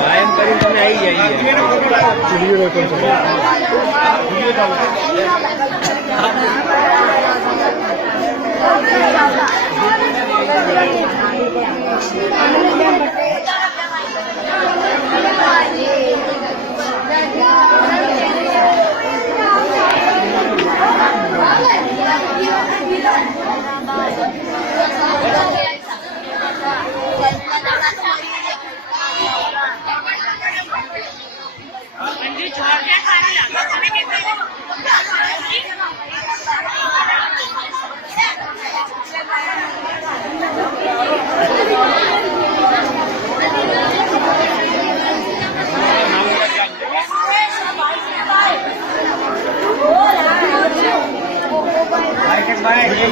ગાયન કરીને તમે આવી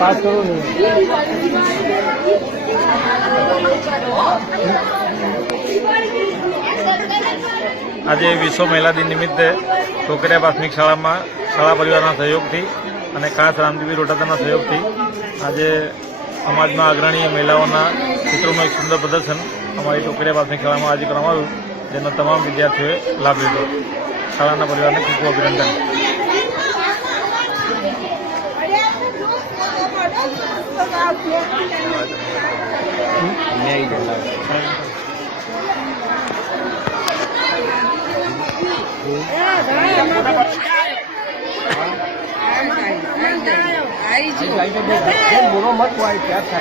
बात करो नहीं। आज विश्व महिला दिन निमित्ते टोकरिया प्राथमिक शाला में शाला परिवार सहयोग थी और खास रामदेवी रोटादाना सहयोग थी आज समाज में अग्रणी महिलाओं चित्रों एक सुंदर प्रदर्शन अमरी टोकरिया प्राथमिक शाला में आज करवायु जेनो तमाम विद्यार्थीओ लाभ लीधो। शाला परिवार ने खूब खूब अभिनंदन। आई जी बोलो मत वो क्या था।